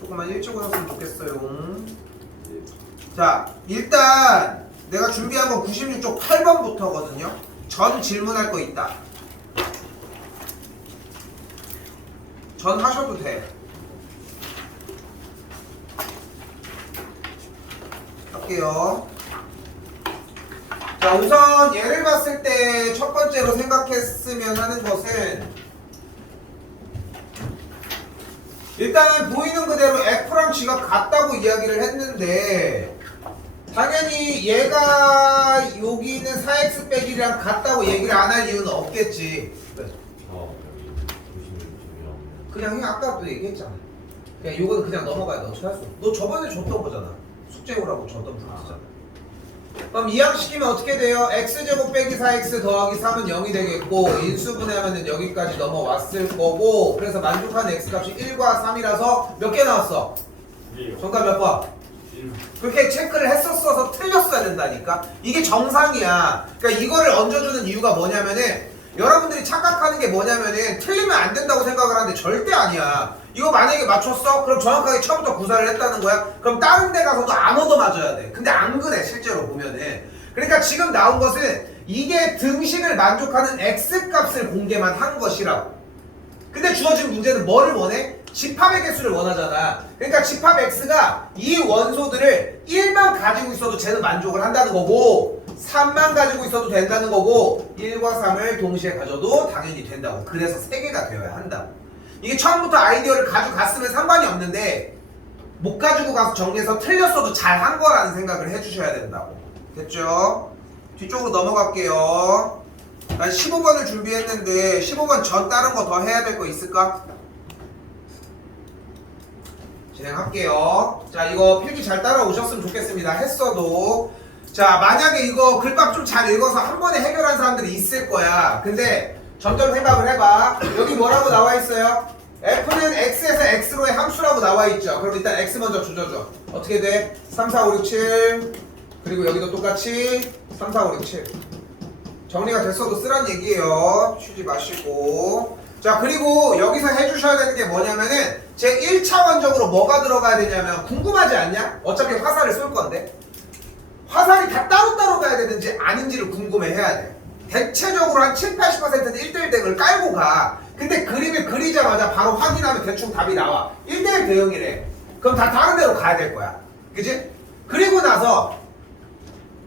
조금만 일찍 오셨으면 좋겠어요. 자, 일단 내가 준비한 건 96쪽 8번부터거든요. 전 질문할 거 있다. 전 하셔도 돼. 할게요. 자, 우선 얘를 봤을 때 첫 번째로 생각했으면 하는 것은 일단 보이는 그대로 F랑 G가 같다고 이야기를 했는데 당연히 얘가 여기 있는 4x 빼기랑 같다고 얘기를 안 할 이유는 없겠지. 그냥 해. 아까도 얘기했잖아. 그냥 이거는 그냥 넘어가야 돼. 어떻게 할 수 없어. 너 저번에 줬던 거잖아. 숙제 오라고 줬던 프로트잖아. 그럼 이항시키면 어떻게 돼요? x제곱 빼기 4x 더하기 3은 0이 되겠고 인수분해하면 여기까지 넘어왔을 거고 그래서 만족하는 x값이 1과 3이라서 몇 개 나왔어? 정답 몇 번? 그렇게 체크를 했었어서 틀렸어야 된다니까. 이게 정상이야. 그러니까 이거를 얹어주는 이유가 뭐냐면은 여러분들이 착각하는 게 뭐냐면은 틀리면 안 된다고 생각을 하는데 절대 아니야. 이거 만약에 맞췄어? 그럼 정확하게 처음부터 구사를 했다는 거야? 그럼 다른 데 가서도 안 얻어 맞아야 돼. 근데 안 그래 실제로 보면은. 그러니까 지금 나온 것은 이게 등식을 만족하는 x값을 공개만 한 것이라고. 근데 주어진 문제는 뭐를 원해? 집합의 개수를 원하잖아. 그러니까 집합 x가 이 원소들을 1만 가지고 있어도 쟤는 만족을 한다는 거고 3만 가지고 있어도 된다는 거고 1과 3을 동시에 가져도 당연히 된다고. 그래서 3개가 되어야 한다고. 이게 처음부터 아이디어를 가져갔으면 상관이 없는데 못 가지고 가서 정리해서 틀렸어도 잘한 거라는 생각을 해주셔야 된다고. 됐죠? 뒤쪽으로 넘어갈게요. 난 15번을 준비했는데 15번 전 다른 거 더 해야 될 거 있을까? 진행할게요. 자, 이거 필기 잘 따라오셨으면 좋겠습니다. 했어도. 자, 만약에 이거 글밥 좀 잘 읽어서 한 번에 해결한 사람들이 있을 거야. 근데 점점 생각을 해봐. 여기 뭐라고 나와 있어요? f는 x에서 x로의 함수라고 나와 있죠. 그럼 일단 x 먼저 조져줘. 어떻게 돼? 3, 4, 5, 6, 7 그리고 여기도 똑같이 3, 4, 5, 6, 7 정리가 됐어도 쓰란 얘기예요. 쉬지 마시고. 자, 그리고 여기서 해주셔야 되는 게 뭐냐면은 제 1차원적으로 뭐가 들어가야 되냐면 궁금하지 않냐? 어차피 화살을 쏠 건데 화살이 다 따로따로 가야 되는지 아닌지를 궁금해해야 돼. 대체적으로 한 7, 80%는 1대1 덱을 깔고 가. 근데 그림을 그리자마자 바로 확인하면 대충 답이 나와. 1대1 대응이래. 그럼 다 다른 데로 가야 될 거야. 그치? 그리고 나서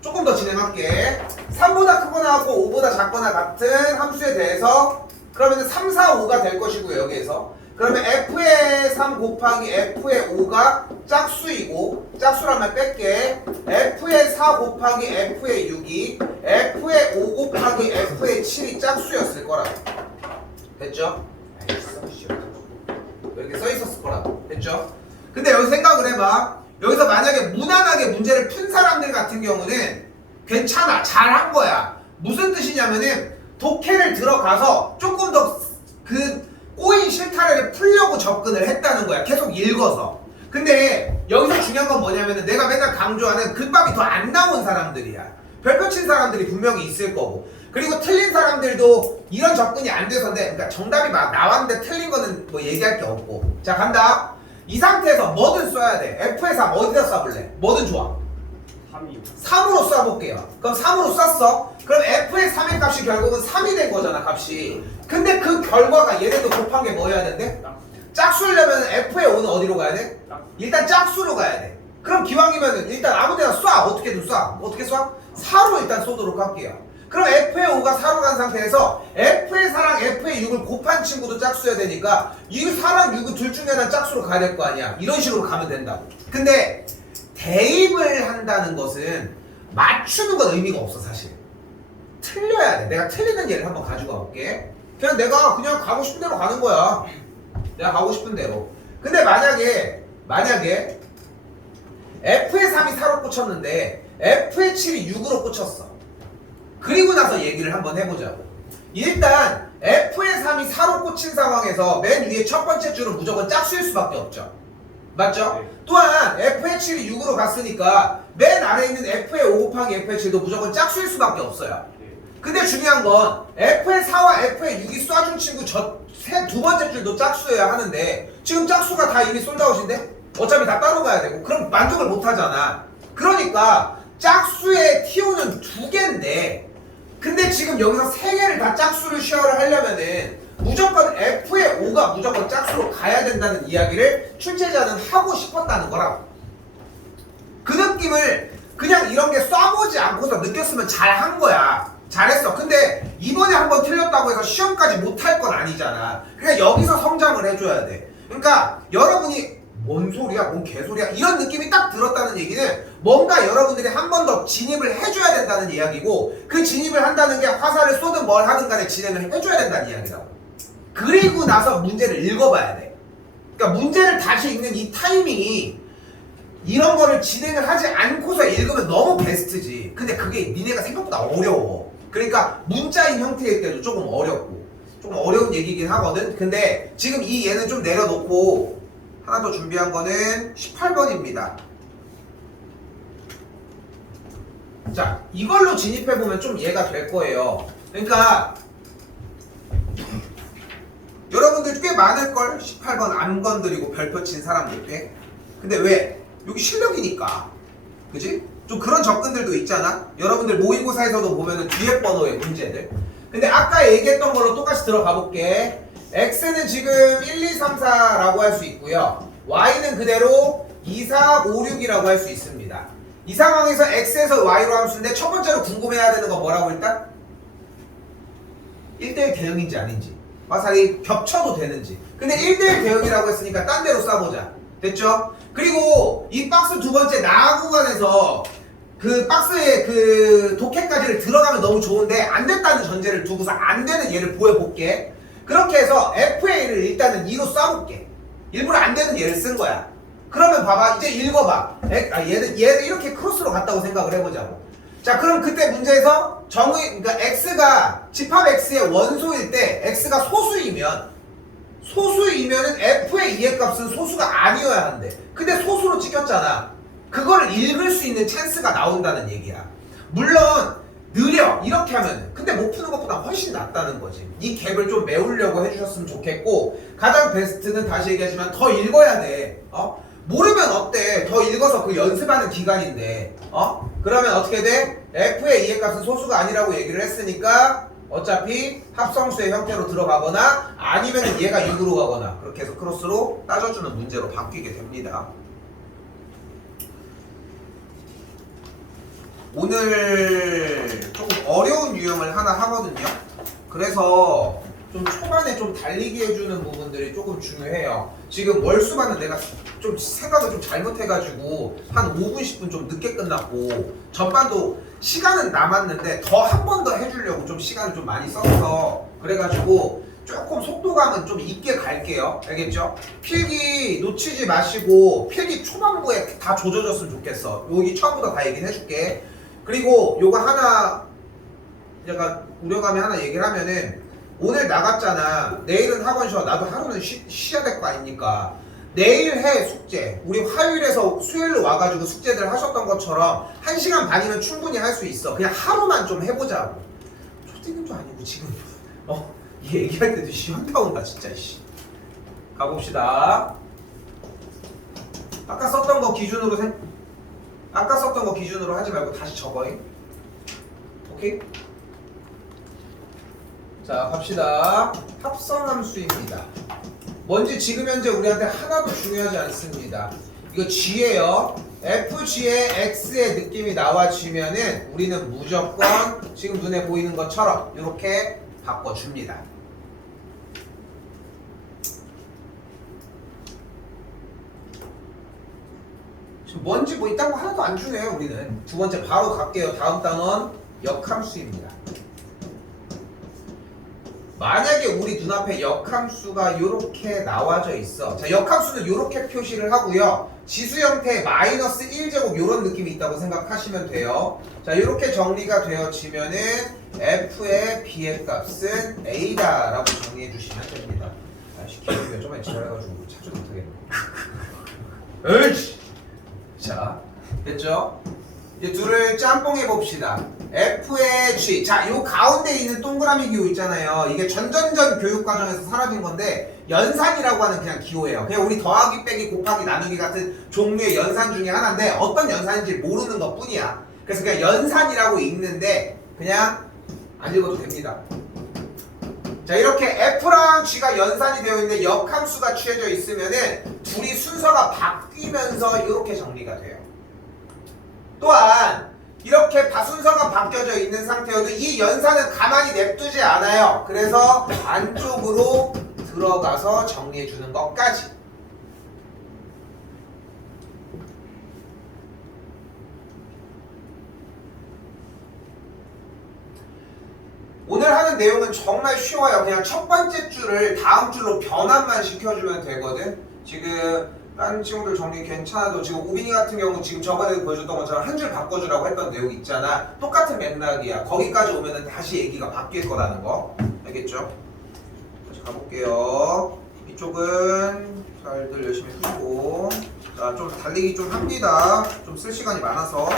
조금 더 진행할게. 3보다 크거나 같고 5보다 작거나 같은 함수에 대해서 그러면 3, 4, 5가 될 것이고요. 여기에서 그러면 f의 3 곱하기 f의 5가 짝수이고 짝수라면 뺄게. f의 4 곱하기 f의 6이 f의 5 곱하기 f의 7이 짝수였을 거라고. 됐죠? 알겠어. 이렇게 써 있었을 거라고. 됐죠? 근데 여기 생각을 해봐. 여기서 만약에 무난하게 문제를 푼 사람들 같은 경우는 괜찮아. 잘한 거야. 무슨 뜻이냐면은 독해를 들어가서 조금 더 그 꼬인 실타래를 풀려고 접근을 했다는 거야. 계속 읽어서. 근데 여기서 중요한 건 뭐냐면은 내가 맨날 강조하는 글밥이 더 안 나온 사람들이야. 별표 친 사람들이 분명히 있을 거고. 그리고 틀린 사람들도 이런 접근이 안 돼서인데 그러니까 정답이 막 나왔는데 틀린 거는 뭐 얘기할 게 없고. 자, 간다. 이 상태에서 뭐든 써야 돼. f의 3 어디다 써볼래? 뭐든 좋아. 3으로 쏴볼게요. 그럼 3으로 쐈어. 그럼 f의 3의 값이 결국은 3이 된 거잖아, 값이. 근데 그 결과가 얘네도 곱한 게 뭐 해야 된대? 짝수려면 f의 5는 어디로 가야 돼? 일단 짝수로 가야 돼. 그럼 기왕이면 일단 아무 데나 쏴. 어떻게든 쏴. 어떻게 쏴? 4로 일단 쏘도록 할게요. 그럼 f의 5가 4로 간 상태에서 f의 4랑 f의 6을 곱한 친구도 짝수여야 되니까 이 4랑 6은 둘 중에 하나 짝수로 가야 될 거 아니야. 이런 식으로 가면 된다고. 근데 대입을 한다는 것은 맞추는 건 의미가 없어. 사실 틀려야 돼. 내가 틀리는 예를 한번 가지고 가볼게. 그냥 내가 그냥 가고 싶은 대로 가는 거야. 내가 가고 싶은 대로. 근데 만약에 f의 3이 4로 꽂혔는데 f의 7이 6으로 꽂혔어. 그리고 나서 얘기를 한번 해보자고. 일단 f의 3이 4로 꽂힌 상황에서 맨 위에 첫 번째 줄은 무조건 짝수일 수밖에 없죠. 맞죠? 네. 또한 f의 7이 6으로 갔으니까 맨 아래에 있는 f의 5 곱하기 f의 7도 무조건 짝수일 수밖에 없어요. 네. 근데 중요한 건 F의 4와 F의 6이 쏴준 친구 두 번째 줄도 짝수여야 하는데 지금 짝수가 다 이미 솔드아웃인데 어차피 다 따로 가야 되고 그럼 만족을 못 하잖아. 그러니까 짝수의 TO는 2개인데 근데 지금 여기서 3개를 다 짝수를 쉐어를 하려면은 무조건 F의 5가 무조건 짝수로 가야 된다는 이야기를 출제자는 하고 싶었다는 거라고. 그 느낌을 그냥 이런 게 쏴보지 않고서 느꼈으면 잘한 거야. 잘했어. 근데 이번에 한번 틀렸다고 해서 시험까지 못할 건 아니잖아. 그러니까 여기서 성장을 해줘야 돼. 그러니까 여러분이 뭔 소리야? 뭔 개소리야? 이런 느낌이 딱 들었다는 얘기는 뭔가 여러분들이 한 번 더 진입을 해줘야 된다는 이야기고 그 진입을 한다는 게 화살을 쏘든 뭘 하든 간에 진행을 해줘야 된다는 이야기라고. 그리고 나서 문제를 읽어봐야 돼. 그러니까 문제를 다시 읽는 이 타이밍이 이런 거를 진행을 하지 않고서 읽으면 너무 베스트지. 근데 그게 니네가 생각보다 어려워. 그러니까 문자인 형태일 때도 조금 어렵고 조금 어려운 얘기긴 하거든. 근데 지금 이 얘는 좀 내려놓고 하나 더 준비한 거는 18번입니다. 자, 이걸로 진입해보면 좀 이해가 될 거예요. 그러니까 여러분들 꽤 많을걸? 18번 안 건드리고 별표 친 사람들 꽤. 근데 왜? 여기 실력이니까. 그지? 좀 그런 접근들도 있잖아? 여러분들 모의고사에서도 보면은 뒤에 번호의 문제들. 근데 아까 얘기했던 걸로 똑같이 들어가 볼게. X는 지금 1, 2, 3, 4라고 할 수 있고요. Y는 그대로 2, 4, 5, 6이라고 할 수 있습니다. 이 상황에서 X에서 Y로 함수인데 첫 번째로 궁금해야 되는 건 뭐라고 일단? 1대1 대응인지 아닌지. 화살이 겹쳐도 되는지. 근데 1대1 대응이라고 했으니까 딴 데로 쏴보자. 됐죠? 그리고 이 박스 두 번째 나 구간에서 그 박스에 그 독해까지를 들어가면 너무 좋은데 안 됐다는 전제를 두고서 안 되는 예를 보여볼게. 그렇게 해서 FA를 일단은 2로 쏴볼게. 일부러 안 되는 예를 쓴 거야. 그러면 봐봐. 이제 읽어봐. 얘는 이렇게 크로스로 갔다고 생각을 해보자고. 자, 그럼 그때 문제에서 그러니까 X가 집합 X의 원소일 때 X가 소수이면은 F의 2의 값은 소수가 아니어야 한대. 근데 소수로 찍혔잖아. 그거를 읽을 수 있는 찬스가 나온다는 얘기야. 물론 느려 이렇게 하면 근데 못 푸는 것보다 훨씬 낫다는 거지. 이 갭을 좀 메우려고 해주셨으면 좋겠고 가장 베스트는 다시 얘기하지만 더 읽어야 돼. 모르면 어때? 더 읽어서 그 연습하는 기간인데 그러면 어떻게 돼? F의 2의 값은 소수가 아니라고 얘기를 했으니까 어차피 합성수의 형태로 들어가거나 아니면 얘가 6으로 가거나 그렇게 해서 크로스로 따져주는 문제로 바뀌게 됩니다. 오늘 조금 어려운 유형을 하나 하거든요. 그래서 좀 초반에 좀 달리게 해주는 부분들이 조금 중요해요. 지금 월수반은 내가 좀 생각을 좀 잘못해가지고 한 5분 10분 좀 늦게 끝났고 전반도 시간은 남았는데 더 한 번 더 해주려고 좀 시간을 좀 많이 써서 그래가지고 조금 속도감은 좀 있게 갈게요. 알겠죠? 필기 놓치지 마시고 필기 초반부에 다 조져줬으면 좋겠어. 여기 처음부터 다 얘기를 해줄게. 그리고 요거 하나 약간 우려감이 하나 얘기를 하면은 오늘 나갔잖아. 내일은 학원 쉬어. 나도 하루는 쉬어야 될 거 아닙니까? 내일 해 숙제. 우리 화요일에서 수요일로 와가지고 숙제들 하셨던 것처럼 1시간 반이면 충분히 할 수 있어. 그냥 하루만 좀 해보자고. 초딩은 좀 아니고 지금 이 얘기할 때도 현타 온다 진짜. 가봅시다. 아까 썼던 거 기준으로 하지 말고 다시 적어잉. 오케이? 자, 갑시다. 합성함수입니다. 뭔지 지금 현재 우리한테 하나도 중요하지 않습니다. 이거 G예요. FG의 X의 느낌이 나와지면은 우리는 무조건 지금 눈에 보이는 것처럼 이렇게 바꿔줍니다. 지금 뭔지 뭐 이딴 거 하나도 안 중요해요. 우리는 두 번째 바로 갈게요. 다음 단원 역함수입니다. 만약에 우리 눈앞에 역함수가 이렇게 나와져 있어. 자, 역함수는 이렇게 표시를 하고요. 지수 형태의 마이너스 1제곱 이런 느낌이 있다고 생각하시면 돼요. 자, 이렇게 정리가 되어지면은 F의 B의 값은 A다 라고 정리해 주시면 됩니다. 아이씨, 기억이 몇 점만 지랄해가지고 찾지 못하겠네. 에이씨! 자, 됐죠? 이제 둘을 짬뽕해 봅시다. F의 G. 자, 요 가운데 있는 동그라미 기호 있잖아요. 이게 전전전 교육 과정에서 사라진 건데 연산이라고 하는 그냥 기호예요. 그냥 우리 더하기, 빼기, 곱하기, 나누기 같은 종류의 연산 중에 하나인데 어떤 연산인지 모르는 것 뿐이야. 그래서 그냥 연산이라고 읽는데 그냥 안 읽어도 됩니다. 자, 이렇게 F랑 G가 연산이 되어 있는데 역함수가 취해져 있으면은 둘이 순서가 바뀌면서 이렇게 정리가 돼요. 또한 이렇게 순서가 바뀌어져 있는 상태여도 이 연산은 가만히 냅두지 않아요. 그래서 안쪽으로 들어가서 정리해 주는 것까지. 오늘 하는 내용은 정말 쉬워요. 그냥 첫 번째 줄을 다음 줄로 변환만 시켜주면 되거든. 지금 다른 친구들 정리 괜찮아도 지금 우빈이 같은 경우 지금 저번에 보여줬던 것처럼 한 줄 바꿔주라고 했던 내용 있잖아. 똑같은 맥락이야. 거기까지 오면은 다시 얘기가 바뀔 거라는 거. 알겠죠? 다시 가볼게요. 이쪽은 잘들 열심히 풀고. 자, 좀 달리기 좀 합니다. 좀 쓸 시간이 많아서.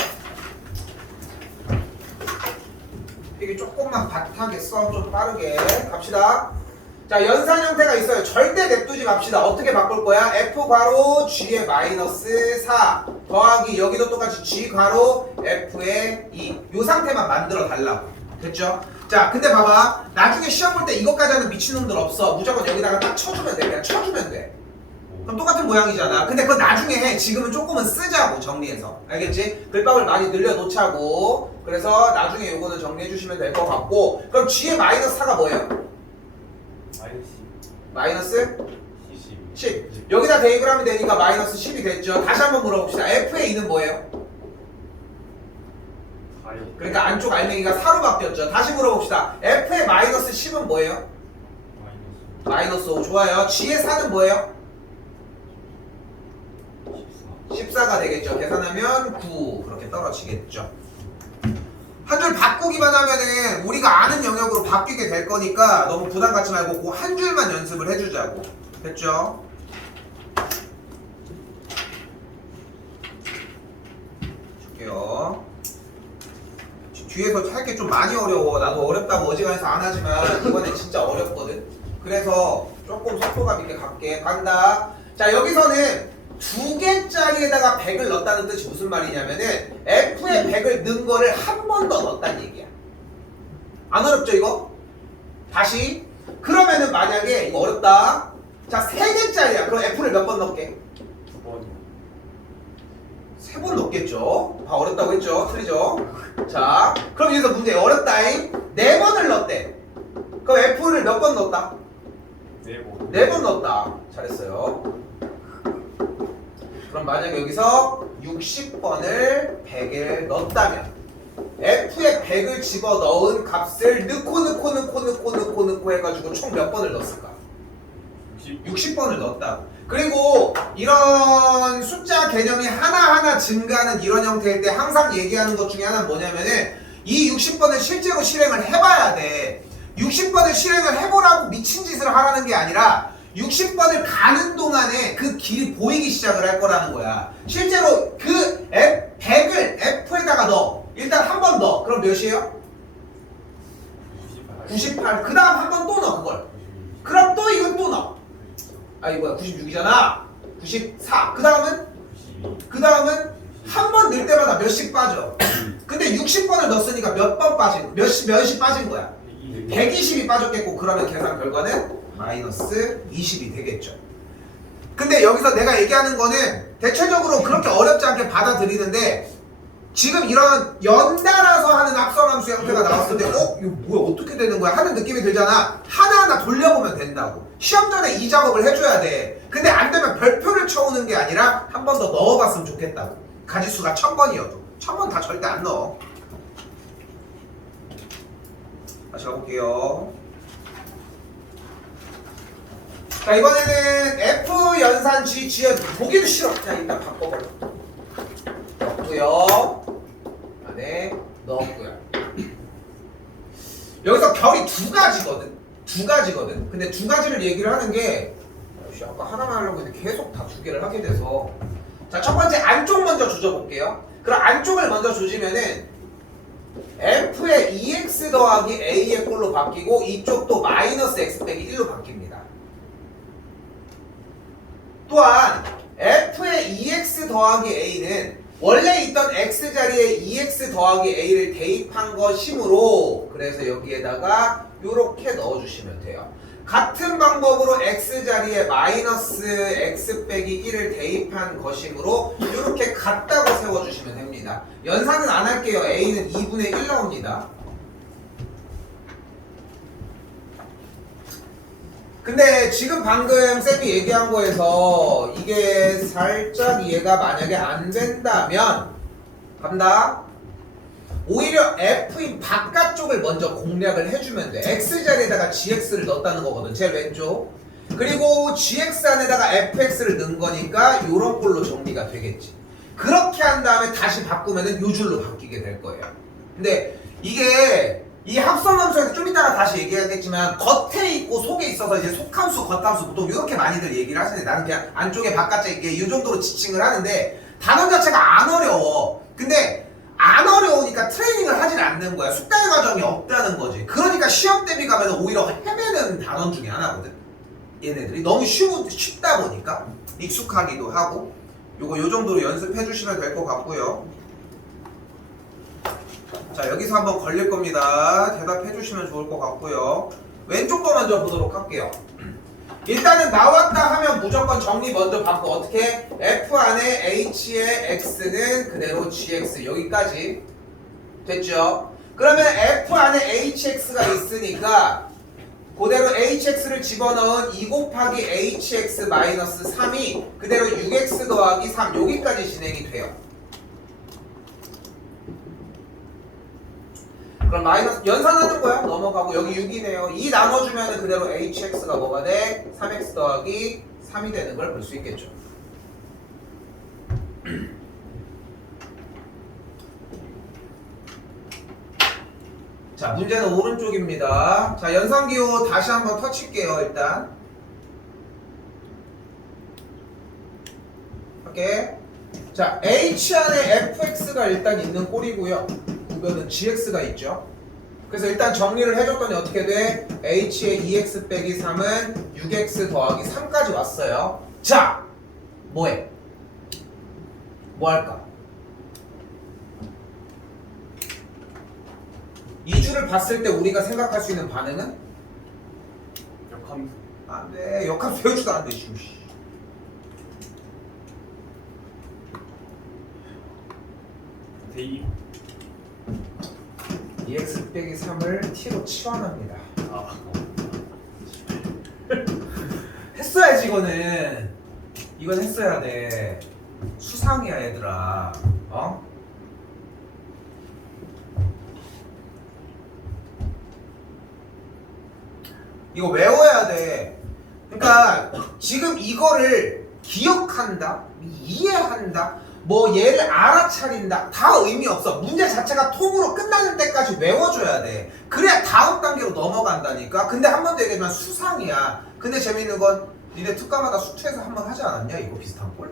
이게 조금만 바탕겠어. 좀 빠르게 갑시다. 자, 연산 형태가 있어요. 절대 냅두지 맙시다. 어떻게 바꿀 거야? F 괄호 G의 마이너스 4 더하기 여기도 똑같이 G 괄호 F의 2. 요 상태만 만들어 달라고. 됐죠? 자, 근데 봐봐. 나중에 시험 볼 때 이것까지 하는 미친놈들 없어. 무조건 여기다가 딱 쳐주면 돼. 그냥 쳐주면 돼. 그럼 똑같은 모양이잖아. 근데 그건 나중에 해. 지금은 조금은 쓰자고 정리해서. 알겠지? 글밥을 많이 늘려놓자고. 그래서 나중에 요거는 정리해 주시면 될 것 같고. 그럼 G의 마이너스 4가 뭐예요? 마이너스 10. 여기다 대입을 하면 되니까 마이너스 10이 됐죠. 다시 한번 물어봅시다. F의 2는 뭐예요? 그러니까 안쪽 알맹이가 4로 바뀌었죠. 다시 물어봅시다. F의 마이너스 10은 뭐예요? 마이너스 5. 좋아요. G의 4는 뭐예요? 14가 되겠죠. 계산하면 9. 그렇게 떨어지겠죠. 한 줄 바꾸기만 하면은 우리가 아는 영역으로 바뀌게 될 거니까 너무 부담 갖지 말고 그 한 줄만 연습을 해주자고. 됐죠? 줄게요. 뒤에서 할 게 좀 많이 어려워. 나도 어렵다고 어지간해서 안 하지만 이번에 진짜 어렵거든. 그래서 조금 속도감 있게 갈게. 간다. 자, 여기서는 두 개짜리에다가 100을 넣었다는 뜻이 무슨 말이냐면은 F에 100을 넣은 거를 한 번 더 넣었다는 얘기야. 안 어렵죠 이거? 다시. 그러면은 만약에 이거 어렵다. 자, 3개짜리야. 그럼 F를 몇 번 넣을게? 2번. 3번 넣겠죠. 다 어렵다고 했죠. 틀리죠? 자, 그럼 여기서 문제 어렵다잉. 4번을 넣었대. 그럼 F를 몇 번 넣었다? 4번. 4번 넣었다. 잘했어요. 그럼 만약에 여기서 60번을 100에 넣었다면 F에 100을 집어넣은 값을 넣고 해가지고 총 몇 번을 넣었을까? 60번을 넣었다. 그리고 이런 숫자 개념이 하나하나 증가하는 이런 형태일 때 항상 얘기하는 것 중에 하나는 뭐냐면은 이 60번을 실제로 실행을 해봐야 돼. 60번을 실행을 해보라고 미친 짓을 하라는 게 아니라 60번을 가는 동안에 그 길이 보이기 시작을 할 거라는 거야. 실제로 그 100을 F에다가 넣어. 일단 한 번 넣어. 그럼 몇이에요? 98. 그 다음 한 번 또 넣어 그걸. 그럼 또 이건 또 넣어. 아 이거 뭐야 96이잖아. 94. 그 다음은? 그 다음은 한 번 넣을 때마다 몇씩 빠져. 근데 60번을 넣었으니까 몇 번 빠진, 몇이 빠진 거야? 120이 빠졌겠고 그러면 계산 결과는 마이너스 20이 되겠죠. 근데 여기서 내가 얘기하는 거는 대체적으로 그렇게 어렵지 않게 받아들이는데 지금 이런 연달아서 하는 합성함수 형태가 나왔을 때 이거 뭐야 어떻게 되는 거야 하는 느낌이 들잖아. 하나하나 돌려보면 된다고. 시험 전에 이 작업을 해줘야 돼. 근데 안 되면 별표를 쳐오는 게 아니라 한 번 더 넣어봤으면 좋겠다고. 가지수가 1000번이어도 1000번 다 절대 안 넣어. 다시 가볼게요. 자, 이번에는 F 연산 G 지연 보기도 싫어. 그냥 일단 바꿔버려. 넣고요. 안에 넣었고요. 여기서 결이 두 가지거든. 근데 두 가지를 얘기를 하는 게 아까 하나만 하려고 했는데 계속 다 두 개를 하게 돼서 자, 첫 번째 안쪽 먼저 조져볼게요. 그럼 안쪽을 먼저 조지면은 f의 2x 더하기 a의 꼴로 바뀌고 이쪽도 마이너스 x 빼기 1로 바뀝니다. 또한 f의 2x 더하기 a는 원래 있던 x 자리에 2x 더하기 a를 대입한 것이므로 그래서 여기에다가 이렇게 넣어주시면 돼요. 같은 방법으로 x 자리에 마이너스 x 빼기 1을 대입한 것이므로 이렇게 같다고 세워주시면 됩니다. 연산은 안 할게요. a는 2분의 1 나옵니다. 근데 지금 방금 쌤이 얘기한 거에서 이게 살짝 이해가 만약에 안 된다면 간다. 오히려 f인 바깥쪽을 먼저 공략을 해주면 돼. x자리에다가 gx를 넣었다는 거거든. 제일 왼쪽. 그리고 gx 안에다가 fx를 넣은 거니까 요런 꼴로 정리가 되겠지. 그렇게 한 다음에 다시 바꾸면은 요 줄로 바뀌게 될 거예요. 근데 이게 이 합성함수에서 좀 이따가 다시 얘기하겠지만 겉에 있고 속에 있어서 이제 속함수, 겉함수 보통 이렇게 많이들 얘기를 하시는데 나는 그냥 안쪽에 바깥에 이게 이 정도로 지칭을 하는데 단원 자체가 안 어려워. 근데 안 어려우니까 트레이닝을 하진 않는 거야. 숙달 과정이 없다는 거지. 그러니까 시험 대비 가면 오히려 헤매는 단원 중에 하나거든. 얘네들이 너무 쉽다 보니까 익숙하기도 하고 요거 요 정도로 연습해 주시면 될 것 같고요. 자, 여기서 한번 걸릴 겁니다. 대답해 주시면 좋을 것 같고요. 왼쪽 거 먼저 보도록 할게요. 일단은 나왔다 하면 무조건 정리 먼저 받고 어떻게? f 안에 h의 x는 그대로 gx 여기까지 됐죠? 그러면 f 안에 hx가 있으니까 그대로 hx를 집어넣은 2 곱하기 hx 마이너스 3이 그대로 6x 더하기 3 여기까지 진행이 돼요. 그럼 마이너스 연산하는 거야. 넘어가고 여기 6이네요. 2 나눠주면 그대로 hx가 뭐가 돼? 3x 더하기 3이 되는 걸 볼 수 있겠죠. 자, 문제는 오른쪽입니다. 자, 연산기호 다시 한번 터칠게요. 일단 오케이. 자, h 안에 fx가 일단 있는 꼴이고요. 구변은 gx가 있죠. 그래서 일단 정리를 해줬더니 어떻게 돼? h의 2x 빼기 3은 6x 더하기 3까지 왔어요. 자, 뭐해? 뭐 할까? 이 줄을 봤을 때 우리가 생각할 수 있는 반응은? 역함수. 안 돼. 역함수 배우지도 안 돼. 씨. 대입. 2x 빼기 3을 t로 치환합니다. 아. 했어야지 이거는. 이건 했어야 돼. 수상이야 얘들아. 어? 이거 외워야 돼. 그러니까 지금 이거를 기억한다, 이해한다, 뭐 얘를 알아차린다 다 의미 없어. 문제 자체가 통으로 끝나는 때까지 외워줘야 돼. 그래야 다음 단계로 넘어간다니까. 근데 한 번 더 얘기하지만 수상이야. 근데 재밌는 건 니네 특강마다 수트에서 한 번 하지 않았냐? 이거 비슷한 걸?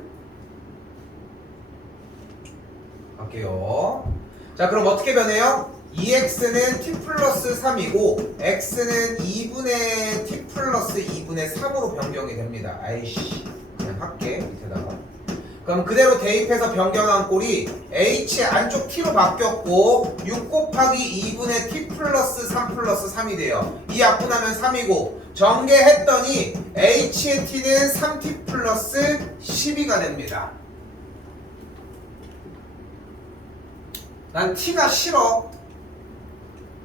갈게요. 자, 그럼 어떻게 변해요? 2x는 t 플러스 3이고 x는 2분의 t 플러스 2분의 3으로 변경이 됩니다. 아이씨, 그냥 할게 밑에다가. 그럼 그대로 대입해서 변경한 꼴이 h 안쪽 t로 바뀌었고 6 곱하기 2분의 t 플러스 3 플러스 3이 돼요. 이 약분하면 3이고 전개했더니 h의 t는 3t 플러스 12가 됩니다. 난 t가 싫어.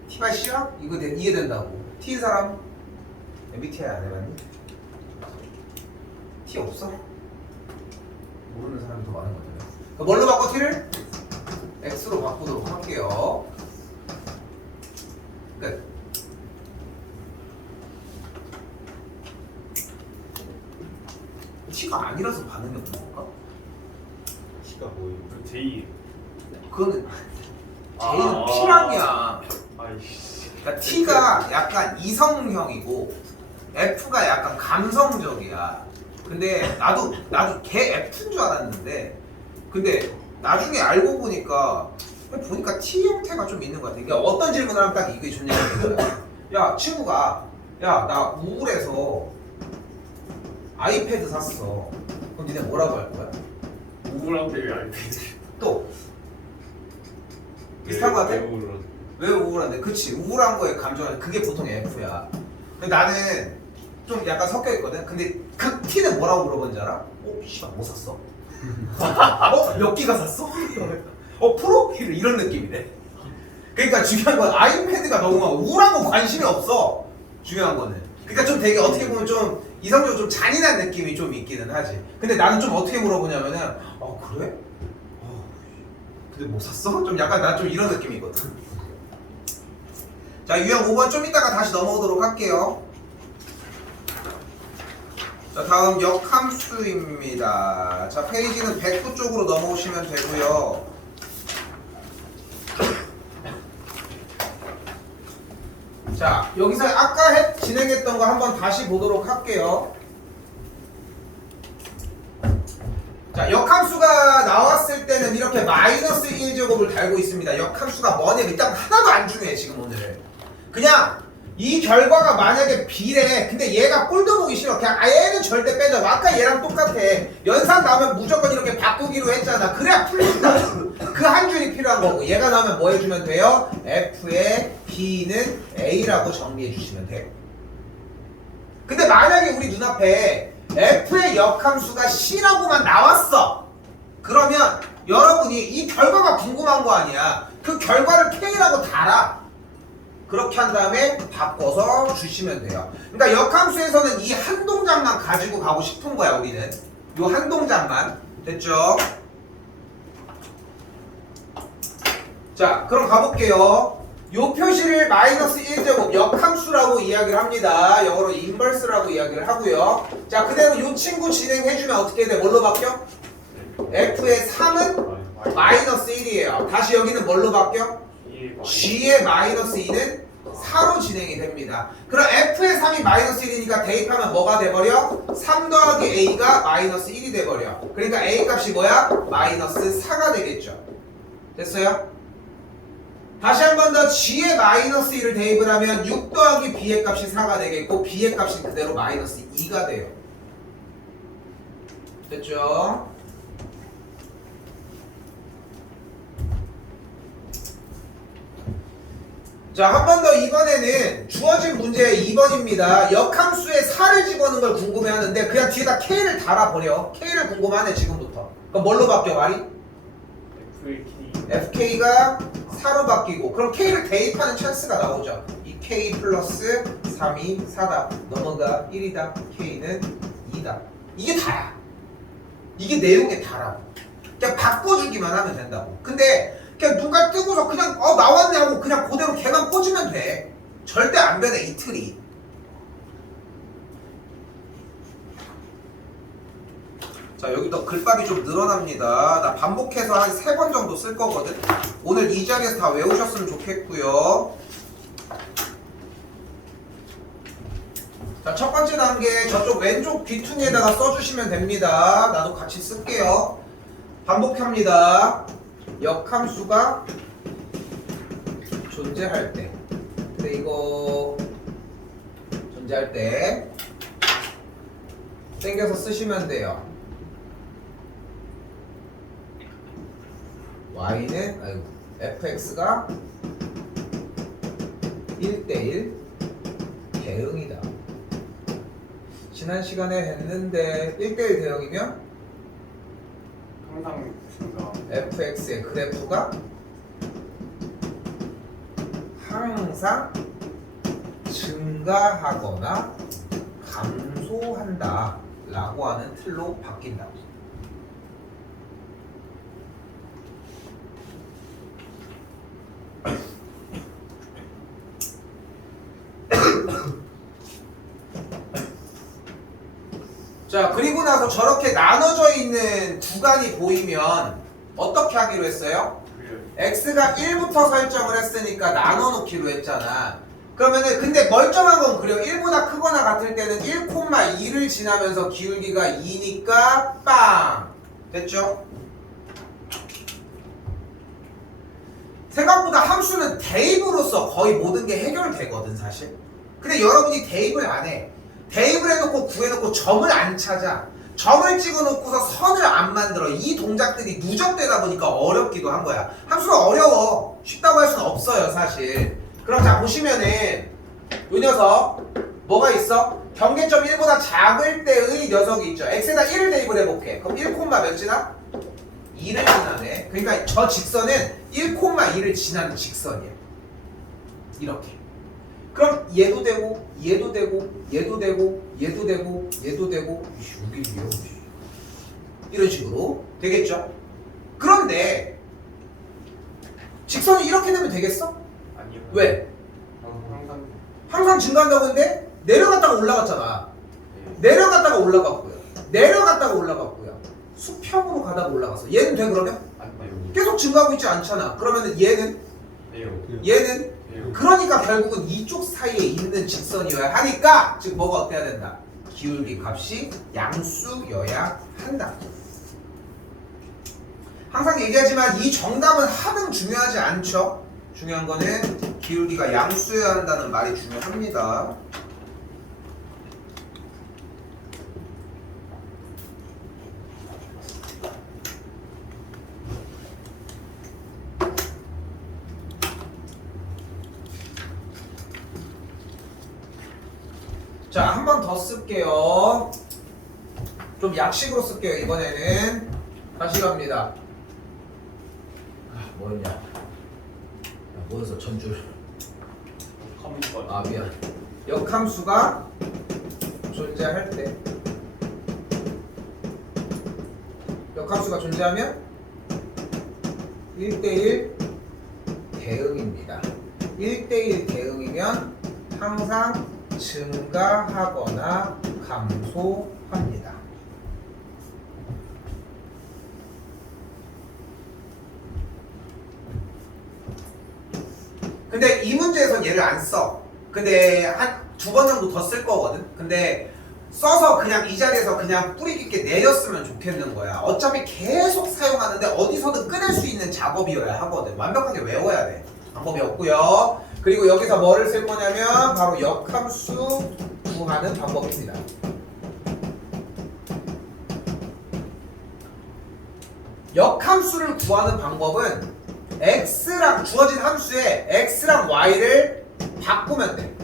t가 싫어? 이거 이해된다고. t인 사람? MBTI 안 해봤니? t 없어? 모르는 사람이 더 많은 거잖아요. 그럼 뭘로 바꿔 t를? x로 바꾸도록 할게요. 끝. t가 아니라서 반응이 없는 건가? T가 뭐예요? 그 J. 그거는 아. J는 P랑이야. 아이씨. 그러니까 T가 약간 이성형이고 F가 약간 감성적이야. 근데 나도 걔 F인 줄 알았는데 근데 나중에 알고 보니까 보니까 T 형태가 좀 있는 것 같아. 그러니까 어떤 질문을 하면 딱 이게 좋냐면 야 친구가 야 나 우울해서 아이패드 샀어. 그럼 니네 뭐라고 할 거야? 우울한데 왜 아이패드? 또 비슷한 거 같아? 우울한. 왜 우울한데? 그치 우울한 거에 감정은 그게 보통 F야. 근데 나는 좀 약간 섞여 있거든. 근데 그 T는 뭐라고 물어보는지 알아? 씨발 뭐 샀어? 몇 기가 샀어? 프로필 이런 느낌이네. 그러니까 중요한 건 아이패드가 너무 우울한 거 관심이 없어. 중요한 거는. 그러니까 좀 되게 어떻게 보면 좀 이성적으로 좀 잔인한 느낌이 좀 있기는 하지. 근데 나는 좀 어떻게 물어보냐면은 그래? 근데 뭐 샀어? 좀 약간 나 좀 이런 느낌이거든. 자 유형 5번 좀 이따가 다시 넘어오도록 할게요. 자 다음 역함수입니다. 자 페이지는 109 쪽으로 넘어오시면 되고요. 자 여기서 아까 진행했던 거 한번 다시 보도록 할게요. 자 역함수가 나왔을 때는 이렇게 마이너스 1제곱을 달고 있습니다. 역함수가 뭐냐면 일단 하나도 안 중요해 지금 오늘. 그냥 이 결과가 만약에 B래. 근데 얘가 꼴도 보기 싫어. 그냥 얘는 절대 빼자. 아까 얘랑 똑같아. 연산 나오면 무조건 이렇게 바꾸기로 했잖아. 그래야 풀린다. 그 한 줄이 필요한 거고. 얘가 나오면 뭐 해주면 돼요? F의 B는 A라고 정리해 주시면 돼요. 근데 만약에 우리 눈앞에 F의 역함수가 C라고만 나왔어. 그러면 여러분이 이 결과가 궁금한 거 아니야. 그 결과를 K라고 달아. 그렇게 한 다음에 바꿔서 주시면 돼요. 그러니까 역함수에서는 이 한 동작만 가지고 가고 싶은 거야 우리는. 요 한 동작만. 됐죠? 자 그럼 가볼게요. 요 표시를 마이너스 1제곱 역함수라고 이야기를 합니다. 영어로 인버스라고 이야기를 하고요. 자 그대로 요 친구 진행해주면 어떻게 돼? 뭘로 바뀌어? F의 3은 마이너스 1이에요. 다시 여기는 뭘로 바뀌어? G의 마이너스 2는 4로 진행이 됩니다. 그럼 F의 3이 마이너스 1이니까 대입하면 뭐가 돼버려? 3 더하기 A가 마이너스 1이 돼버려. 그러니까 A 값이 뭐야? 마이너스 4가 되겠죠. 됐어요? 다시 한 번 더 G의 마이너스 1을 대입을 하면 6 더하기 B의 값이 4가 되겠고 B의 값이 그대로 마이너스 2가 돼요. 됐죠? 자, 한 번 더 이번에는 주어진 문제 2번입니다. 역함수에 4를 집어넣는 걸 궁금해하는데 그냥 뒤에다 K를 달아버려. K를 궁금하네 지금부터. 그럼 뭘로 바뀌어 말이? FK가 4로 바뀌고 그럼 K를 대입하는 찬스가 나오죠. 이 K 플러스 3이 4다. 넘어가 1이다. K는 2다. 이게 다야. 이게 내용의 다라고. 그냥 바꿔주기만 하면 된다고. 근데 그냥 누가 뜨고서 그냥 나왔네 하고 그냥 그대로 걔만 꽂으면 돼. 절대 안 변해 이 틀이. 자 여기도 글밥이 좀 늘어납니다. 나 반복해서 한 3번 정도 쓸 거거든. 오늘 이 자리에서 다 외우셨으면 좋겠고요. 자 첫 번째 단계 저쪽 왼쪽 귀퉁이에다가 써주시면 됩니다. 나도 같이 쓸게요. 반복합니다. 역함수가 존재할 때. 근데 이거 존재할 때 땡겨서 쓰시면 돼요. y는 fx가 1대1 대응이다. 지난 시간에 했는데 1대1 대응이면 항상 증가. fx의 그래프가 항상 증가하거나 감소한다 라고 하는 틀로 바뀐다. 자 그리고 나서 저렇게 나눠져 있는 구간이 보이면 어떻게 하기로 했어요? x가 1부터 설정을 했으니까 나눠 놓기로 했잖아. 그러면은 근데 멀쩡한 건 그래요. 1보다 크거나 같을 때는 1,2를 지나면서 기울기가 2니까 빵! 됐죠? 생각보다 함수는 대입으로서 거의 모든 게 해결되거든 사실. 근데 여러분이 대입을 안 해. 대입을 해놓고 구해놓고 점을 안 찾아. 점을 찍어놓고서 선을 안 만들어. 이 동작들이 누적되다 보니까 어렵기도 한 거야. 함수가 어려워. 쉽다고 할 수는 없어요 사실. 그럼 자 보시면은 이 녀석 뭐가 있어? 경계점 1보다 작을 때의 녀석이 있죠. x에다 1을 대입을 해볼게. 그럼 1, 몇 지나? 2를 지나네. 그러니까 저 직선은 1,2를 지나는 직선이야. 이렇게. 그럼 얘도 되고 얘도 되고 얘도 되고 얘도 되고 얘도 되고 이게 뭐야? 이런 식으로 되겠죠? 그런데 직선이 이렇게 되면 되겠어? 아니요. 왜? 항상 항상 증가한다고 했는데 내려갔다가 올라갔잖아. 네. 내려갔다가 올라갔고요. 내려갔다가 올라갔고요. 수평으로 가다가 올라갔어. 얘는 돼 그러면? 안 돼요. 계속 증가하고 있지 않잖아. 그러면 얘는? 돼요. 얘는? 돼요. 그러니까 결국은 이쪽 사이에 있는 직선이어야 하니까 즉 뭐가 어때야 된다? 기울기 값이 양수여야 한다. 항상 얘기하지만 이 정답은 하등 중요하지 않죠. 중요한 거는 기울기가 양수여야 한다는 말이 중요합니다. 자, 한 번 더 쓸게요. 좀 약식으로 쓸게요. 이번에는 다시 갑니다. 뭐였냐? 뭐였어? 전줄. 컴퓨터. 아 미안. 역함수가 존재할 때. 역함수가 존재하면 1대1 대응입니다. 1대1 대응이면 항상 증가하거나 감소합니다. 근데 이 문제에선 얘를 안 써. 근데 한 두 번 정도 더 쓸 거거든. 근데 써서 그냥 이 자리에서 그냥 뿌리 깊게 내렸으면 좋겠는 거야. 어차피 계속 사용하는데 어디서든 꺼낼 수 있는 작업이어야 하거든. 완벽하게 외워야 돼. 방법이 없고요. 그리고 여기서 뭐를 쓸 거냐면 바로 역함수 구하는 방법입니다. 역함수를 구하는 방법은 x랑 주어진 함수에 x랑 y를 바꾸면 돼.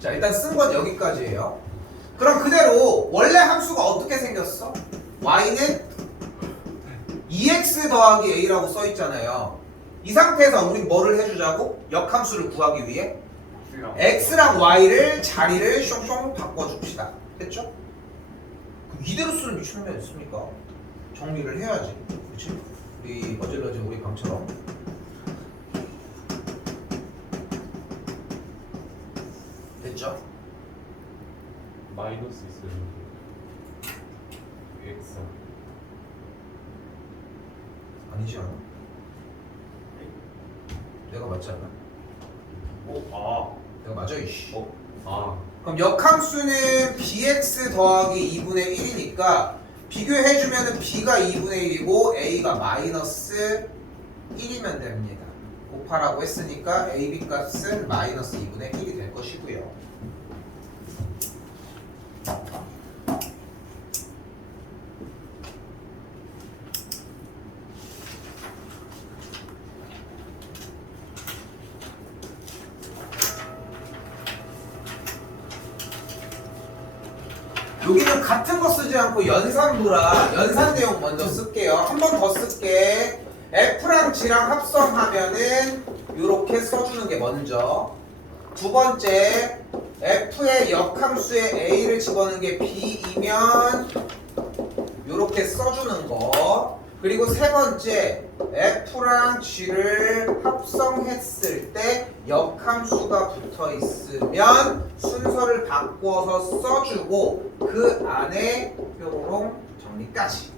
자, 일단 쓴 건 여기까지예요. 그럼 그대로 원래 함수가 어떻게 생겼어? y는 2x 더하기 a라고 써 있잖아요. 이 상태에서 우린 뭐를 해주자고? 역함수를 구하기 위해 x랑 y를 자리를 숑숑 바꿔줍시다. 됐죠? 그럼 이대로 쓰는 미친놈이 있습니까? 정리를 해야지. 그치? 우리 어질러진 우리 방처럼. 됐죠? 마이너스 있어요. x. 아니지 않아? 내가 맞지 않아? 내가 맞아 이씨. 그럼 역함수는 bx 더하기 2분의 1이니까 비교해주면은 b가 2분의 1이고 a가 마이너스 1이면 됩니다. 곱하라고 했으니까 ab 값은 마이너스 2분의 1이 될 것이고요. 여기는 같은 거 쓰지 않고 연산부라 연산 내용 먼저 쓸게요. 한 번 더 쓸게. F랑 G랑 합성하면은 이렇게 써주는 게 먼저. 두 번째, F의 역함수에 A를 집어넣는 게 B이면 이렇게 써주는 거. 그리고 세 번째, F랑 G를 합성했을 때 역함수가 붙어 있으면 순서를 바꿔서 써주고 그 안에 뾰로롱 정리까지.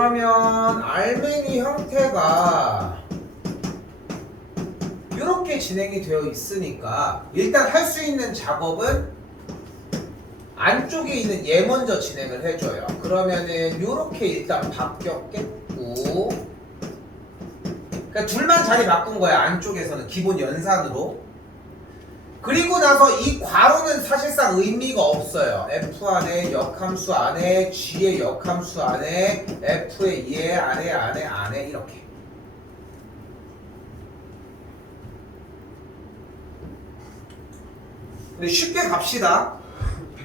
그러면 알맹이 형태가 이렇게 진행이 되어 있으니까 일단 할 수 있는 작업은 안쪽에 있는 얘 먼저 진행을 해줘요. 그러면은 이렇게 일단 바뀌었겠고, 그러니까 둘만 자리 바꾼 거야. 안쪽에서는 기본 연산으로. 그리고 나서 이 괄호는 사실상 의미가 없어요. F 안에 역함수 안에 G의 역함수 안에 F의 2의 안에 이렇게. 근데 쉽게 갑시다.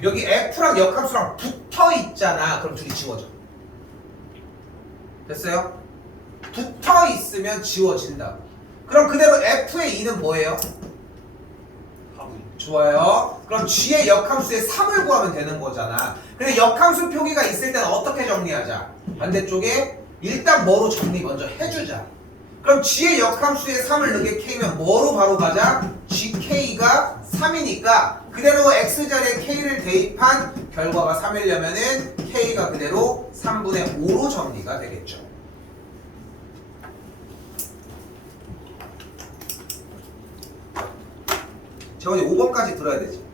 여기 F랑 역함수랑 붙어 있잖아. 그럼 둘이 지워져. 됐어요? 붙어 있으면 지워진다. 그럼 그대로 F의 2는 뭐예요? 좋아요. 그럼 G의 역함수의 3을 구하면 되는 거잖아. 근데 역함수 표기가 있을 때는 어떻게 정리하자? 반대쪽에 일단 뭐로 정리 먼저 해주자. 그럼 G의 역함수의 3을 넣게 K면 뭐로 바로 가자? GK가 3이니까 그대로 X자리에 K를 대입한 결과가 3이려면은 K가 그대로 3분의 5로 정리가 되겠죠. 재원이 5번까지 들어야 되지.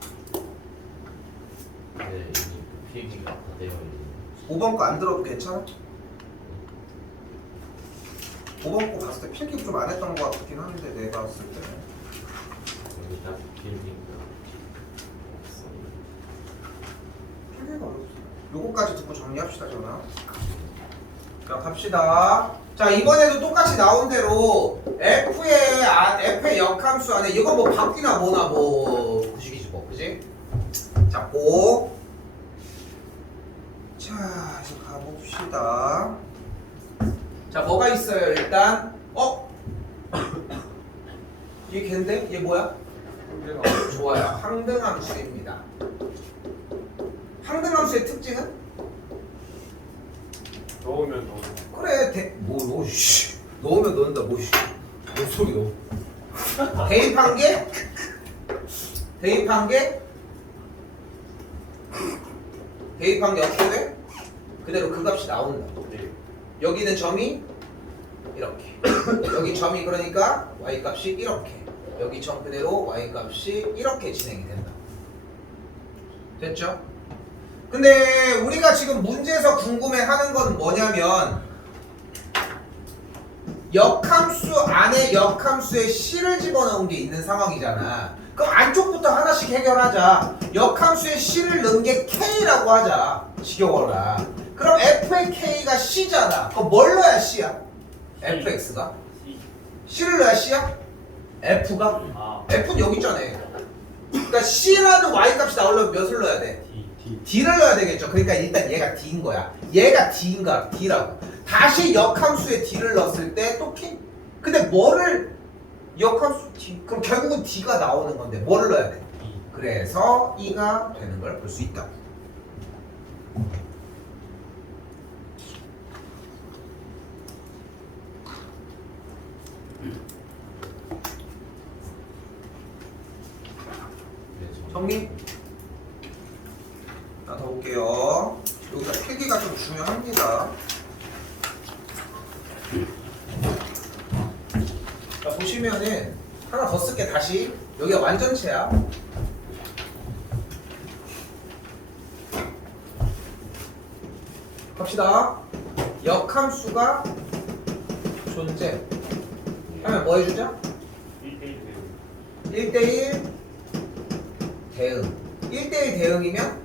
네, 이 필기가 다 되어 있는. 5번 거 안 들어도 괜찮아? 5번 거 봤을 때 필기 좀 안 했던 거 같긴 한데 내가 봤을 때는 여기 딱 필기가 없어. 필기가 어렵지. 요거까지 듣고 정리합시다 전화. 자 갑시다. 자 이번에도 똑같이 나온 대로 F의 역함수 안에 이건 뭐 바뀌나 뭐나 뭐 구식이지 뭐 그지? 잡고 자 이제 가봅시다. 자 뭐가 있어요 일단 이게 걔인데? 얘 뭐야? 좋아요. 항등함수입니다. 항등함수의 특징은? 넣으면 넣으면. 그래 뭐 씨. 넣으면 넣는다 뭐 씨. 뭔 소리 넣어. 대입한 게 어떻게 돼? 그대로 그 값이 나온다. 네. 여기는 점이 이렇게 여기 점이 그러니까 y 값이 이렇게 여기 점 그대로 y 값이 이렇게 진행이 된다. 됐죠? 근데 우리가 지금 문제에서 궁금해하는 건 뭐냐면 역함수 안에 역함수에 C를 집어넣은 게 있는 상황이잖아. 그럼 안쪽부터 하나씩 해결하자. 역함수에 C를 넣은 게 K라고 하자. 지겨워라. 그럼 F의 K가 C잖아. 그럼 뭘 넣어야 C야? FX가? C를 넣어야 C야? F가? 아. F는 여기 있잖아. 그러니까 C라는 Y값이 나오려면 몇을 넣어야 돼? D를 넣어야 되겠죠. 그러니까 일단 얘가 D인 거야. 얘가 D인가? D라고. 다시 역함수에 D를 넣었을 때 또 K? 근데 뭐를 역함수 D? 그럼 결국은 D가 나오는 건데 뭐를 넣어야 돼? 그래서 E가 되는 걸 볼 수 있다. 정리? 하나 더 볼게요. 여기가 필기가 좀 중요합니다. 자, 보시면은 하나 더 쓸게 다시. 여기가 완전체야. 갑시다. 역함수가 존재. 하면 뭐 해주자? 1대1 대응. 1대1 대응이면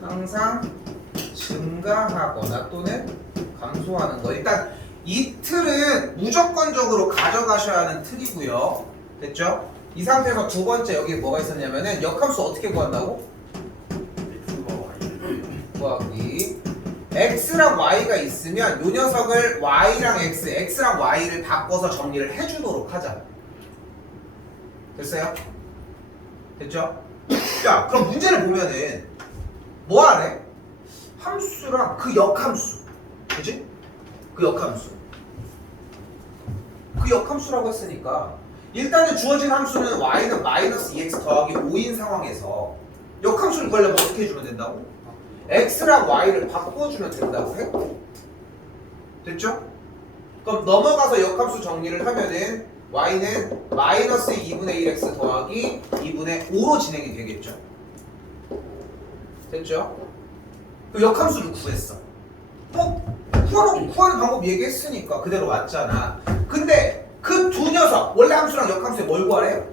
항상 증가하거나 또는 감소하는 거. 일단 이 틀은 무조건적으로 가져가셔야 하는 틀이고요. 됐죠? 이 상태에서 두 번째 여기 뭐가 있었냐면은 역함수 어떻게 구한다고? 구하기. x랑 y가 있으면 요 녀석을 y랑 x, x랑 y를 바꿔서 정리를 해주도록 하자. 됐어요? 됐죠? 야, 그럼 문제를 보면은 뭐 하래? 함수랑 그 역함수, 그지? 그 역함수라고 했으니까 일단은 주어진 함수는 y는 마이너스 2x 더하기 5인 상황에서 역함수를 구하려면 어떻게 해주면 된다고? x랑 y를 바꿔주면 된다고 했고 됐죠? 그럼 넘어가서 역함수 정리를 하면은 y는 마이너스 2분의 1x 더하기 2분의 5로 진행이 되겠죠. 됐죠? 그 역함수를 구했어. 구하는 방법 얘기했으니까 그대로 왔잖아. 근데 그 두 녀석 원래 함수랑 역함수에 뭘 구하래요?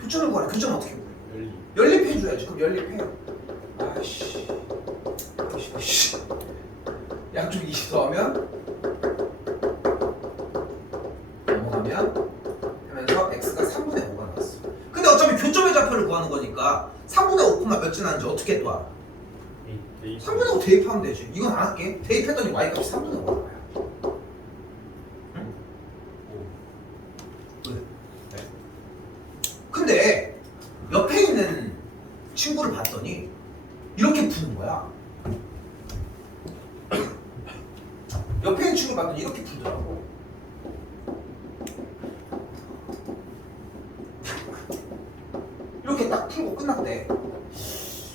교점을 구하래. 교점 어떻게 구해? 연립해줘야지. 그럼 연립해요. 아씨. 양쪽 20 더하면 넘어가면 하면서 x가 3분의 5가 나왔어. 근데 어차피 교점의 좌표를 구하는 거니까 3분의 5, 몇이 나는지 어떻게 또 알아? 3분의 5 대입하면 되지. 이건 안 할게. 대입했더니 y값이 3분의 5가 나와요. 응? 왜? 네. 근데 옆에 있는 친구를 봤더니 이렇게 푸는 거야. 옆에 있는 친구를 봤더니 이렇게 풀더라고. 이렇게 딱 풀고 끝났대.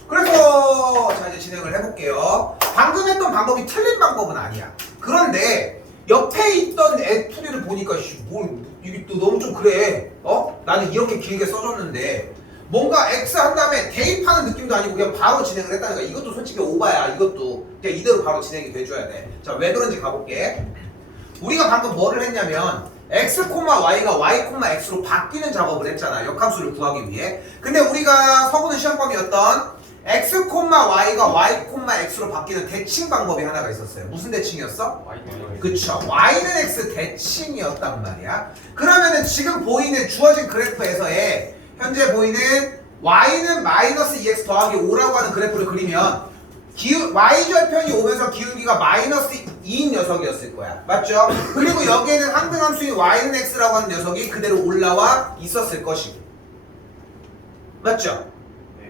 그래서 자 이제 진행을 해볼게요. 방금 했던 방법이 틀린 방법은 아니야. 그런데 옆에 있던 애풀이를 보니까 이게 또 너무 좀 그래. 나는 이렇게 길게 써줬는데 뭔가 X 한 다음에 대입하는 느낌도 아니고 그냥 바로 진행을 했다니까. 이것도 솔직히 오바야. 이것도 그냥 이대로 바로 진행이 돼줘야 돼. 자, 왜 그런지 가볼게. 우리가 방금 뭐를 했냐면 x, y가 y, x로 바뀌는 작업을 했잖아. 역함수를 구하기 위해. 근데 우리가 서구는 시험범위였던 x, y가 y, x로 바뀌는 대칭 방법이 하나가 있었어요. 무슨 대칭이었어? 그쵸. y는 x 대칭이었단 말이야. 그러면은 지금 보이는 주어진 그래프에서의 현재 보이는 y는 마이너스 2x 더하기 5라고 하는 그래프를 그리면 y절편이 오면서 기울기가 마이너스 2인 녀석이었을 거야. 맞죠? 그리고 여기에는 항등함수인 y는 x라고 하는 녀석이 그대로 올라와 있었을 것이고. 맞죠?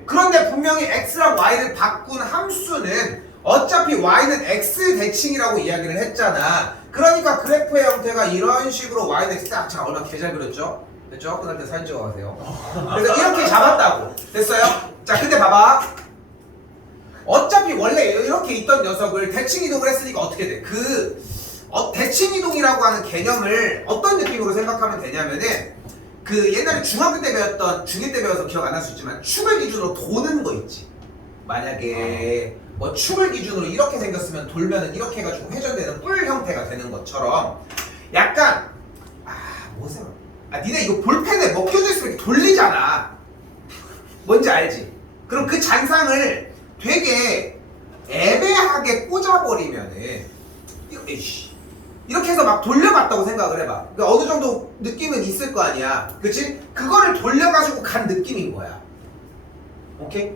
그런데 분명히 x랑 y를 바꾼 함수는 어차피 y는 x 대칭이라고 이야기를 했잖아. 그러니까 그래프의 형태가 이런 식으로 y는 x 딱 자, 얼마나 개잘 그렸죠? 됐죠? 끝날 때 사진 찍어 가세요. 그래서 이렇게 잡았다고. 됐어요? 자, 근데 봐봐. 어차피 원래 이렇게 있던 녀석을 대칭 이동을 했으니까 어떻게 돼? 대칭 이동이라고 하는 개념을 어떤 느낌으로 생각하면 되냐면은 그 옛날에 중학교 때 배웠던 중1 때 배워서 기억 안 날 수 있지만 축을 기준으로 도는 거 있지. 만약에 뭐 축을 기준으로 이렇게 생겼으면 돌면은 이렇게 해가지고 회전되는 뿔 형태가 되는 것처럼 약간 뭐세요? 니네 이거 볼펜에 먹혀져 있으면 이렇게 돌리잖아. 뭔지 알지? 그럼 그 잔상을 되게 애매하게 꽂아버리면은 이렇게 해서 막 돌려봤다고 생각을 해봐. 그러니까 어느 정도 느낌은 있을 거 아니야. 그치? 그거를 돌려가지고 간 느낌인 거야. 오케이?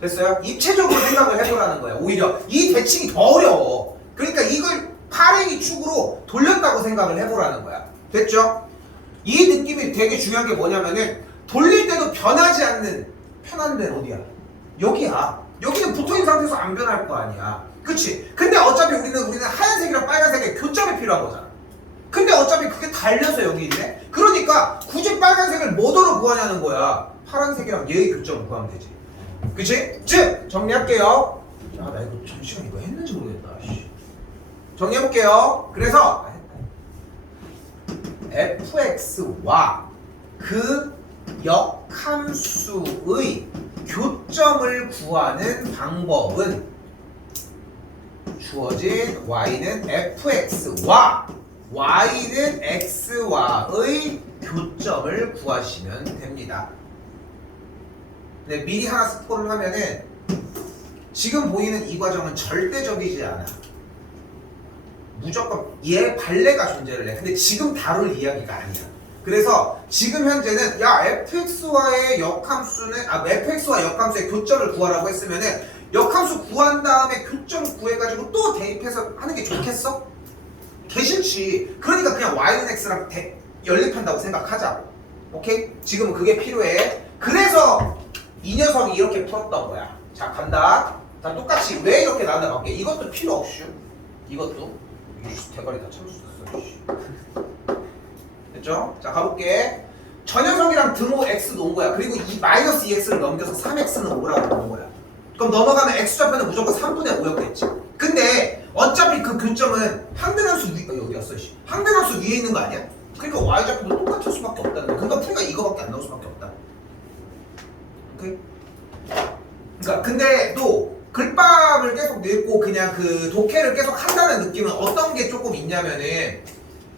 됐어요? 입체적으로 생각을 해보라는 거야. 오히려 이 대칭이 더 어려워. 그러니까 이걸 파랭이 축으로 돌렸다고 생각을 해보라는 거야. 됐죠? 이 느낌이 되게 중요한 게 뭐냐면은 돌릴 때도 변하지 않는 편한 데는 어디야? 여기야. 여기는 붙어있는 상태에서 안 변할 거 아니야. 그치? 근데 어차피 우리는 하얀색이랑 빨간색에 교점이 필요한 거잖아. 근데 어차피 그게 달려서 여기 있네? 그러니까 굳이 빨간색을 뭐더러 구하냐는 거야. 파란색이랑 얘의 교점을 구하면 되지. 그치? 즉! 정리할게요. 나 이거 잠시만 이거 했는지 모르겠다. 정리해볼게요. 그래서 fx와 그 역함수의 교점을 구하는 방법은 주어진 y는 fx와 y는 x와의 교점을 구하시면 됩니다. 근데 미리 하나 스포를 하면은 지금 보이는 이 과정은 절대적이지 않아. 무조건 얘 발레가 존재를 해. 근데 지금 다룰 이야기가 아니야. 그래서 지금 현재는 fx와의 역함수는 fx와 역함수의 교점을 구하라고 했으면은 역함수 구한 다음에 교점 구해가지고 또 대입해서 하는 게 좋겠어? 개 싫지. 그러니까 그냥 y는 x랑 연립한다고 생각하자. 오케이? 지금은 그게 필요해. 그래서 이 녀석이 이렇게 풀었던 거야. 자, 간다. 자, 똑같이 왜 이렇게 나왔나 볼게. 이것도 필요 없슈. 이것도 대가리 다 참수됐어. 됐죠? 자, 가볼게. 저 녀석이랑 등호 x 놓은 거야. 그리고 이 마이너스 2x를 넘겨서 3x는 5라고 놓은 거야. 그럼 넘어가면 x좌표는 무조건 3분의 5였겠지. 근데 어차피 그 교점은 항등함수 위 어디 갔어? 씨. 항등함수 위에 있는 거 아니야? 그러니까 y좌표도 똑같을 수밖에 없다는 거야. 그러니까 풀이가 이거밖에 안 나올 수밖에 없다. 오케이? 그러니까 근데 또 글밥을 계속 늙고 그냥 그 독해를 계속 한다는 느낌은 어떤 게 조금 있냐면은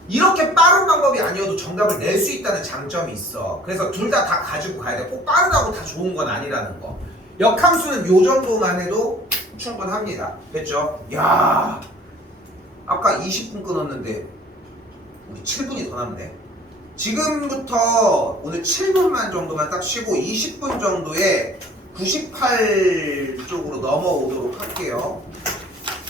이렇게 빠른 방법이 아니어도 정답을 낼 수 있다는 장점이 있어. 그래서 둘 다 가지고 가야 돼. 꼭 빠르다고 다 좋은 건 아니라는 거. 역함수는 요 정도만 해도 충분합니다. 됐죠? 야, 아까 20분 끊었는데 우리 7분이 더 남네. 지금부터 오늘 7분만 정도만 딱 쉬고 20분 정도에 98 쪽으로 넘어오도록 할게요.